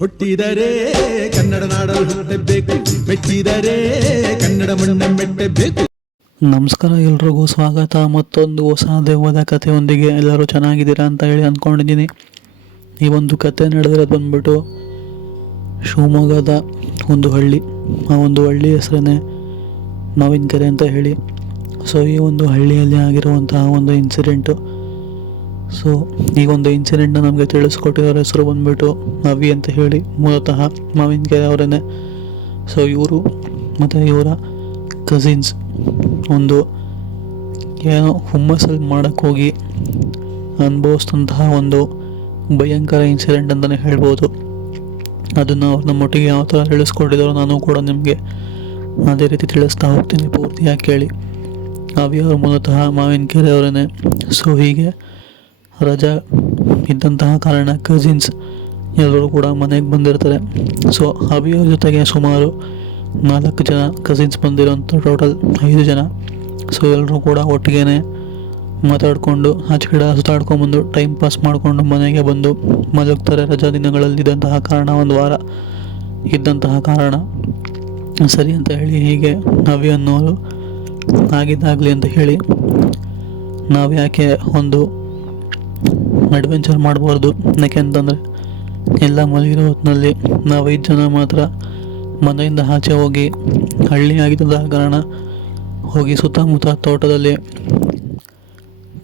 ಹುಟ್ಟಿದರೆ ಕನ್ನಡ ನಾಡಲು ಹುಟ್ಟಬೇಕು, ಮೆಟ್ಟಿದರೆ ಕನ್ನಡ ಮಣ್ಣ ಮೆಟ್ಟಬೇಕು. ನಮಸ್ಕಾರ, ಎಲ್ರಿಗೂ ಸ್ವಾಗತ. ಮತ್ತೊಂದು ಹೊಸ ದೆವ್ವದ ಕಥೆಯೊಂದಿಗೆ ಎಲ್ಲರೂ ಚೆನ್ನಾಗಿದ್ದೀರಾ ಅಂತ ಹೇಳಿ ಅಂದ್ಕೊಂಡಿದ್ದೀನಿ. ಈ ಒಂದು ಕತೆ ನಡೆದಿರೋದು ಬಂದ್ಬಿಟ್ಟು ಶಿವಮೊಗ್ಗದ ಒಂದು ಹಳ್ಳಿ. ಆ ಒಂದು ಹಳ್ಳಿ ಹೆಸರೇ ಮಾವಿನಕೆರೆ ಅಂತ ಹೇಳಿ. ಸೊ ಈ ಒಂದು ಹಳ್ಳಿಯಲ್ಲಿ ಆಗಿರುವಂತಹ ಒಂದು ಇನ್ಸಿಡೆಂಟು. ಸೊ ಈ ಒಂದು ಇನ್ಸಿಡೆಂಟ್ನ ನಮಗೆ ತಿಳಿಸ್ಕೊಟ್ಟಿರೋ ಹೆಸರು ಬಂದ್ಬಿಟ್ಟು ಅವಿ ಅಂತ ಹೇಳಿ, ಮೂಲತಃ ಮಾವಿನಕೆರೆ ಅವರೇ. ಸೊ ಇವರು ಮತ್ತು ಇವರ ಕಸಿನ್ಸ್ ಒಂದು ಏನೋ ಹುಮ್ಮಸ್ಸಲ್ಲಿ ಮಾಡೋಕ್ಕೋಗಿ ಅನುಭವಿಸಿದಂತಹ ಒಂದು ಭಯಂಕರ ಇನ್ಸಿಡೆಂಟ್ ಅಂತಲೇ ಹೇಳ್ಬೋದು. ಅದನ್ನು ಅವ್ರು ನಮ್ಮೊಟ್ಟಿಗೆ ಯಾವ ಥರ ತಿಳಿಸ್ಕೊಟ್ಟಿದ್ದಾರೋ ನಾನು ಕೂಡ ನಿಮಗೆ ಅದೇ ರೀತಿ ತಿಳಿಸ್ತಾ ಹೋಗ್ತೀನಿ, ಪೂರ್ತಿಯಾಗಿ ಕೇಳಿ. ಅವಿ ಅವರು ಮೂಲತಃ ಮಾವಿನಕೆರೆ ಅವರೇ. ಸೊ ಹೀಗೆ ರಜಾ ಇದ್ದಂತಹ ಕಾರಣ ಕಸಿನ್ಸ್ ಎಲ್ಲರೂ ಕೂಡ ಮನೆಗೆ ಬಂದಿರ್ತಾರೆ. ಸೊ ಅವಿಯವ್ರ ಜೊತೆಗೆ ಸುಮಾರು 4 ಜನ ಕಸಿನ್ಸ್ ಬಂದಿರೋಂಥ, ಟೋಟಲ್ 5 ಜನ. ಸೊ ಎಲ್ಲರೂ ಕೂಡ ಒಟ್ಟಿಗೆ ಮಾತಾಡಿಕೊಂಡು ಆಚೆ ಕಡೆ ಸುತ್ತಾಡ್ಕೊಂಡ್ಬಂದು ಟೈಮ್ ಪಾಸ್ ಮಾಡಿಕೊಂಡು ಮನೆಗೆ ಬಂದು ಮಲಗ್ತಾರೆ. ರಜಾ ದಿನಗಳಲ್ಲಿ ಇದ್ದಂತಹ ಕಾರಣ, ಒಂದು ವಾರ ಇದ್ದಂತಹ ಕಾರಣ ಸರಿ ಅಂತ ಹೇಳಿ ಹೀಗೆ ಅವಿ ಅನ್ನೋರು ಆಗಿದ್ದಾಗಲಿ ಅಂತ ಹೇಳಿ ನಾವು ಯಾಕೆ ಒಂದು ಅಡ್ವೆಂಚರ್ ಮಾಡಬಾರ್ದು. ಯಾಕೆಂತಂದರೆ ಎಲ್ಲ ಮಲಗಿರೋ ಹೊತ್ತಿನಲ್ಲಿ ನಾವು 5 ಜನ ಮಾತ್ರ ಮನೆಯಿಂದ ಆಚೆ ಹೋಗಿ, ಹಳ್ಳಿ ಆಗಿದ್ದ ಕಾರಣ ಹೋಗಿ ಸುತ್ತಮುತ್ತ ತೋಟದಲ್ಲಿ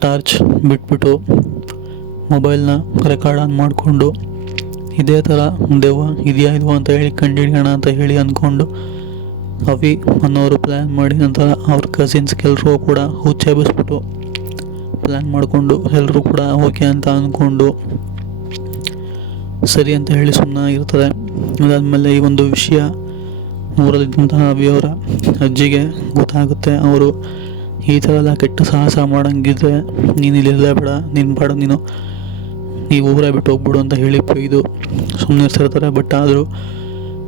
ಟಾರ್ಚ್ ಬಿಟ್ಬಿಟ್ಟು ಮೊಬೈಲ್ನ ರೆಕಾರ್ಡ್ ಆನ್ ಮಾಡಿಕೊಂಡು ಇದೇ ಥರ ದೆವ್ವ ಇದೆಯಾ ಇಲ್ವೋ ಅಂತ ಹೇಳಿ ಕಂಡುಹಿಡಿಯೋಣ ಅಂತ ಹೇಳಿ ಅಂದ್ಕೊಂಡು ಅವಿ ಅನ್ನೋರು ಪ್ಲ್ಯಾನ್ ಮಾಡಿ, ನಂತರ ಅವ್ರ ಕಸಿನ್ಸ್ಗೆಲ್ರಿಗೂ ಕೂಡ ಹುಚ್ಚೆಬ್ಬಿಸ್ಬಿಟ್ಟು ಪ್ಲ್ಯಾನ್ ಮಾಡಿಕೊಂಡು ಎಲ್ಲರೂ ಕೂಡ ಓಕೆ ಅಂತ ಅಂದ್ಕೊಂಡು ಸರಿ ಅಂತ ಹೇಳಿ ಸುಮ್ಮನಾಗಿರ್ತಾರೆ. ಅದಾದಮೇಲೆ ಈ ಒಂದು ವಿಷಯ ಊರಲ್ಲಿದ್ದಂತಹ ಅವಿಯವರ ಅಜ್ಜಿಗೆ ಗೊತ್ತಾಗುತ್ತೆ. ಅವರು ಈ ಥರ ಎಲ್ಲ ಕೆಟ್ಟ ಸಾಹಸ ಮಾಡೋಂಗಿದ್ರೆ ನೀನು ಇಲ್ಲಿರಲೇ ಬೇಡ, ನೀನು ಪಾಡು ನೀನು ಈ ಊರೇ ಬಿಟ್ಟು ಹೋಗ್ಬಿಡು ಅಂತ ಹೇಳಿ ಬೈದು ಸುಮ್ಮನೆ ಇರ್ತಿರ್ತಾರೆ. ಬಟ್ ಆದರೂ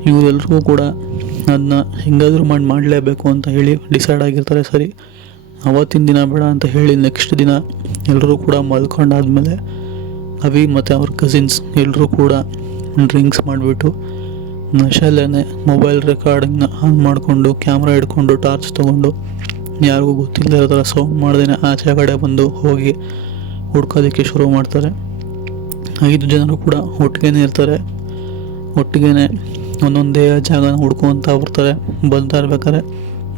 ಇವರೆಲ್ರಿಗೂ ಕೂಡ ಅದನ್ನ ಹೆಂಗಾದರೂ ಮಾಡಲೇಬೇಕು ಅಂತ ಹೇಳಿ ಡಿಸೈಡ್ ಆಗಿರ್ತಾರೆ. ಸರಿ, ಅವತ್ತಿನ ದಿನ ಬೇಡ ಅಂತ ಹೇಳಿ ನೆಕ್ಸ್ಟ್ ದಿನ ಎಲ್ಲರೂ ಕೂಡ ಮಲ್ಕೊಂಡಾದ್ಮೇಲೆ ಅವಿ ಮತ್ತು ಅವ್ರ ಕಸಿನ್ಸ್ ಎಲ್ಲರೂ ಕೂಡ ಡ್ರಿಂಕ್ಸ್ ಮಾಡಿಬಿಟ್ಟು ನಶೆಲ್ಲೇ ಮೊಬೈಲ್ ರೆಕಾರ್ಡಿಂಗ್ನ ಆನ್ ಮಾಡಿಕೊಂಡು, ಕ್ಯಾಮ್ರಾ ಹಿಡ್ಕೊಂಡು, ಟಾರ್ಚ್ ತೊಗೊಂಡು ಯಾರಿಗೂ ಗೊತ್ತಿಲ್ಲದೆ ಇರೋ ಥರ ಸೌಂಡ್ ಮಾಡ್ದೇ ಆಚೆ ಕಡೆ ಬಂದು ಹೋಗಿ ಹುಡ್ಕೋದಕ್ಕೆ ಶುರು ಮಾಡ್ತಾರೆ. 5 ಜನರು ಕೂಡ ಒಟ್ಟಿಗೆ ಇರ್ತಾರೆ. ಒಟ್ಟಿಗೆ ಒಂದೊಂದೇ ಜಾಗನ ಹುಡ್ಕೊಂತ ಬರ್ತಾರೆ. ಬರ್ತಾ ಇರ್ಬೇಕಾದ್ರೆ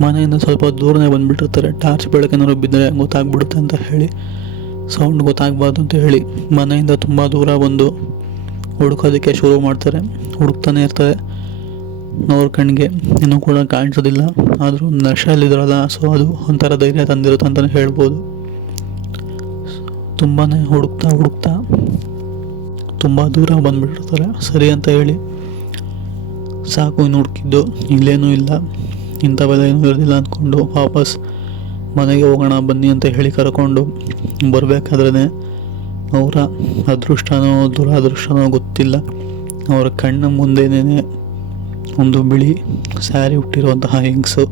ಮನೆಯಿಂದ ಸ್ವಲ್ಪ ದೂರನೇ ಬಂದುಬಿಟ್ಟಿರ್ತಾರೆ. ಟಾರ್ಚ್ ಬೆಳಕೇನಾದ್ರು ಬಿದ್ದರೆ ಗೊತ್ತಾಗ್ಬಿಡುತ್ತೆ ಅಂತ ಹೇಳಿ, ಸೌಂಡ್ ಗೊತ್ತಾಗಬಾರ್ದು ಅಂತ ಹೇಳಿ ಮನೆಯಿಂದ ತುಂಬ ದೂರ ಬಂದು ಹುಡ್ಕೋದಕ್ಕೆ ಶುರು ಮಾಡ್ತಾರೆ. ಹುಡುಕ್ತಾನೆ ಇರ್ತಾರೆ. ಅವ್ರ ಕಣ್ಣಿಗೆ ಇನ್ನೂ ಕೂಡ ಕಾಣಿಸೋದಿಲ್ಲ, ಆದರೂ ನಶೆಯಲ್ಲಿದ್ರಲ್ಲ, ಸೊ ಅದು ಒಂಥರ ಧೈರ್ಯ ತಂದಿರುತ್ತೆ ಅಂತಲೇ ಹೇಳ್ಬೋದು. ತುಂಬಾ ಹುಡುಕ್ತಾ ತುಂಬ ದೂರ ಬಂದುಬಿಟ್ಟಿರ್ತಾರೆ. ಸರಿ ಅಂತ ಹೇಳಿ ಸಾಕು, ಇನ್ನು ಹುಡುಕಿದ್ದು ಇಲ್ಲೇನೂ ಇಲ್ಲ, ಇಂಥವೆಲ್ಲ ಏನೂ ಇರೋದಿಲ್ಲ ಅಂದ್ಕೊಂಡು ವಾಪಸ್ ಮನೆಗೆ ಹೋಗೋಣ ಬನ್ನಿ ಅಂತ ಹೇಳಿ ಕರ್ಕೊಂಡು ಬರಬೇಕಾದ್ರೇ ಅವರ ಅದೃಷ್ಟನೋ ದುರಾದೃಷ್ಟನೋ ಗೊತ್ತಿಲ್ಲ, ಅವರ ಕಣ್ಣ ಮುಂದೆನೇ ಒಂದು ಬಿಳಿ ಸ್ಯಾರಿ ಹುಟ್ಟಿರುವಂತಹ ಹೆಂಗಸು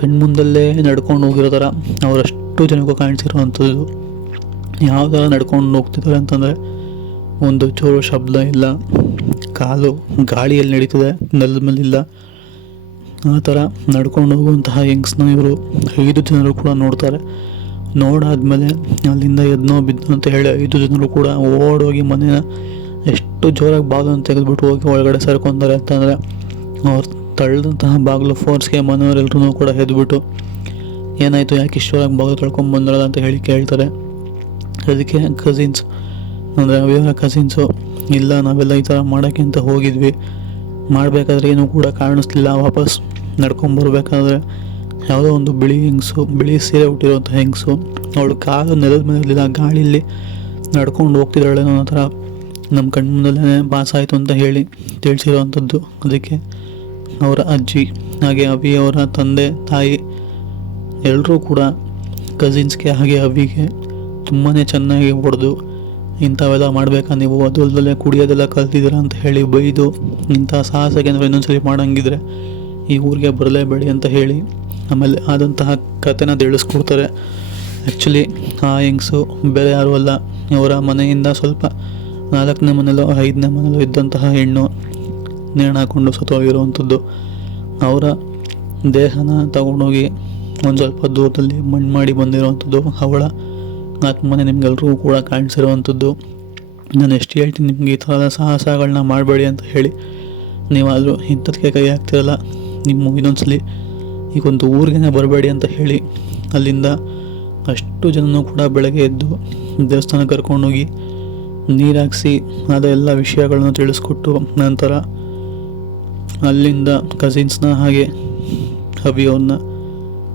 ಕಣ್ಮುಂದಲ್ಲೇ ನಡ್ಕೊಂಡು ಹೋಗಿರೋ ಥರ ಅವರಷ್ಟು ಜನಕ್ಕೂ ಕಾಣಿಸಿರುವಂಥದ್ದು. ಯಾವ ಥರ ನಡ್ಕೊಂಡು ಹೋಗ್ತಿದ್ದಾರೆ ಅಂತಂದರೆ ಒಂದು ಜೋರು ಶಬ್ದ ಇಲ್ಲ, ಕಾಲು ಗಾಳಿಯಲ್ಲಿ ನಡೀತದೆ, ನೆಲದ ಮೇಲಿಲ್ಲ. ಆ ಥರ ನಡ್ಕೊಂಡು ಹೋಗುವಂತಹ ಹೆಂಗಸನ್ನ ಇವರು 5 ಜನರು ಕೂಡ ನೋಡ್ತಾರೆ. ನೋಡಾದ್ಮೇಲೆ ಅಲ್ಲಿಂದ ಎದ್ನೋ ಬಿದ್ದೋ ಅಂತ ಹೇಳಿ 5 ಜನರು ಕೂಡ ಓಡೋಗಿ ಮನೇನ ಎಷ್ಟು ಜೋರಾಗಿ ಬಾಗಿಲನ್ನು ತೆಗೆದುಬಿಟ್ಟು ಹೋಗಿ ಒಳಗಡೆ ಸೇರ್ಕೊಂತಾರೆ ಅಂತಂದರೆ, ಅವ್ರು ತಳ್ಳಿದಂತಹ ಬಾಗಿಲು ಫೋರ್ಸ್ಗೆ ಮನೆಯವರೆಲ್ಲರೂ ಕೂಡ ಎದ್ಬಿಟ್ಟು ಏನಾಯಿತು, ಯಾಕೆ ಇಷ್ಟೊಳಗೆ ಬಾಗಿಲು ತಳ್ಕೊಂಬಂದ್ರಲ್ಲ ಅಂತ ಹೇಳಿ ಕೇಳ್ತಾರೆ. ಅದಕ್ಕೆ ಕಸಿನ್ಸ್ ಅಂದರೆ ಅವಿಯವರ ಕಸಿನ್ಸು, ಇಲ್ಲ ನಾವೆಲ್ಲ ಈ ಥರ ಮಾಡೋಕ್ಕೆ ಅಂತ ಹೋಗಿದ್ವಿ, ಮಾಡಬೇಕಾದ್ರೆ ಏನೂ ಕೂಡ ಕಾಣಿಸ್ಲಿಲ್ಲ, ವಾಪಸ್ ನಡ್ಕೊಂಬರ್ಬೇಕಾದ್ರೆ ಯಾವುದೋ ಒಂದು ಬಿಳಿ ಹೆಂಗಸು, ಬಿಳಿ ಸೀರೆ ಹುಟ್ಟಿರೋಂಥ ಹೆಂಗಸು, ಅವಳು ಕಾಲು ನೆಲದ ಮೇಲೆ ಇರಲಿಲ್ಲ, ಗಾಳಿಯಲ್ಲಿ ನಡ್ಕೊಂಡು ಹೋಗ್ತಿದ್ದಾಳೆ ಅನ್ನೋ ಥರ ನಮ್ಮ ಕಣ್ಮುಂದಲ್ಲೇ ಪಾಸ್ ಆಯಿತು ಅಂತ ಹೇಳಿ ತಿಳಿಸಿರೋವಂಥದ್ದು. ಅದಕ್ಕೆ ಅವರ ಅಜ್ಜಿ ಹಾಗೆ ಅವಿಯವರ ತಂದೆ ತಾಯಿ ಎಲ್ಲರೂ ಕೂಡ ಕಸಿನ್ಸ್ಗೆ ಹಾಗೆ ಅವಿಗೆ ತುಂಬಾ ಚೆನ್ನಾಗಿ ಹೊಡೆದು, ಇಂಥವೆಲ್ಲ ಮಾಡಬೇಕಾ ನೀವು, ಅದು ಅಲ್ಲದೆ ಕುಡಿಯೋದೆಲ್ಲ ಕಲ್ತಿದ್ದೀರಾ ಅಂತ ಹೇಳಿ ಬೈದು, ಇಂಥ ಸಾಹಸಕ್ಕೆ ಏನಾದ್ರು ಇನ್ನೊಂದ್ಸಲಿ ಮಾಡೋಂಗಿದ್ರೆ ಈ ಊರಿಗೆ ಬರಲೇಬೇಡಿ ಅಂತ ಹೇಳಿ ಆಮೇಲೆ ಆದಂತಹ ಕಥೆನ ತಿಳಿಸ್ಕೊಡ್ತಾರೆ. ಆ್ಯಕ್ಚುಲಿ ಆ ಹೆಂಗಸು ಬೇರೆ ಯಾರೂ ಅಲ್ಲ, ಅವರ ಮನೆಯಿಂದ ಸ್ವಲ್ಪ 4ನೇ ಮನೇಲೋ 5ನೇ ಮನೇಲೋ ಇದ್ದಂತಹ ಹೆಣ್ಣು ನೇಣು ಹಾಕ್ಕೊಂಡು ಸತ್ತೋಗಿರುವಂಥದ್ದು. ಅವರ ದೇಹನ ತಗೊಂಡೋಗಿ ಒಂದು ಸ್ವಲ್ಪ ದೂರದಲ್ಲಿ ಮಣ್ಣು ಮಾಡಿ ಬಂದಿರುವಂಥದ್ದು. ಅವಳ ಆತ್ಮನೆ ನಿಮ್ಗೆಲ್ರಿಗೂ ಕೂಡ ಕಾಣಿಸಿರುವಂಥದ್ದು. ನಾನು ಎಷ್ಟು ಹೇಳ್ತೀನಿ ನಿಮಗೆ ಈ ಥರದ ಸಾಹಸಗಳನ್ನ ಮಾಡಬೇಡಿ ಅಂತ ಹೇಳಿ, ನೀವಾದರೂ ಇಂಥದಕ್ಕೆ ಕೈ ಹಾಕ್ತಿರಲ್ಲ. ನಿಮ್ಮ ಇನ್ನೊಂದ್ಸಲಿ ಈಗೊಂದು ಊರಿಗೇ ಬರಬೇಡಿ ಅಂತ ಹೇಳಿ ಅಲ್ಲಿಂದ ಅಷ್ಟು ಜನನೂ ಕೂಡ ಬೆಳಗ್ಗೆ ಎದ್ದು ದೇವಸ್ಥಾನಕ್ಕೆ ಕರ್ಕೊಂಡೋಗಿ ನೀರು ಹಾಕಿಸಿ ಅದೆಲ್ಲ ವಿಷಯಗಳನ್ನು ತಿಳಿಸ್ಕೊಟ್ಟು ನಂತರ ಅಲ್ಲಿಂದ ಕಸಿನ್ಸ್ನ ಹಾಗೆ ಹವಿಯವ್ರನ್ನ,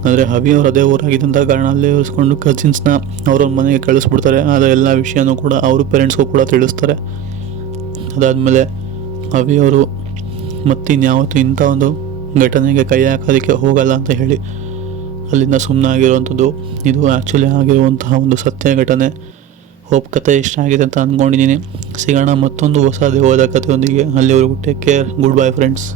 ಅಂದರೆ ಹವಿಯವ್ರು ಅದೇ ಊರಾಗಿದ್ದಂಥ ಕಾರಣ ಅಲ್ಲೇ ಇರಿಸ್ಕೊಂಡು ಕಸಿನ್ಸ್ನ ಅವ್ರವ್ರ ಮನೆಗೆ ಕಳಿಸ್ಬಿಡ್ತಾರೆ. ಆದ ಎಲ್ಲ ವಿಷಯನೂ ಕೂಡ ಅವ್ರ ಪೇರೆಂಟ್ಸ್ಗೂ ಕೂಡ ತಿಳಿಸ್ತಾರೆ. ಅದಾದಮೇಲೆ ಹವಿಯವರು ಮತ್ತಿನ್ಯಾವತ್ತೂ ಇಂಥ ಒಂದು ಘಟನೆಗೆ ಕೈ ಹಾಕೋದಕ್ಕೆ ಹೋಗಲ್ಲ ಅಂತ ಹೇಳಿ ಅಲ್ಲಿಂದ ಸುಮ್ಮನೆ ಆಗಿರುವಂಥದ್ದು. ಇದು ಆ್ಯಕ್ಚುಲಿ ಆಗಿರುವಂತಹ ಒಂದು ಸತ್ಯ ಘಟನೆ. ಹೋಪ್ ಕತೆ ಇಷ್ಟ ಆಗಿದೆ ಅಂತ ಅಂದ್ಕೊಂಡಿದ್ದೀನಿ. ಸಿಗೋಣ ಮತ್ತೊಂದು ಹೊಸ ದೇವದ ಕಥೆಯೊಂದಿಗೆ. ಅಲ್ಲಿವರೆಗೂ take care. Good bye friends.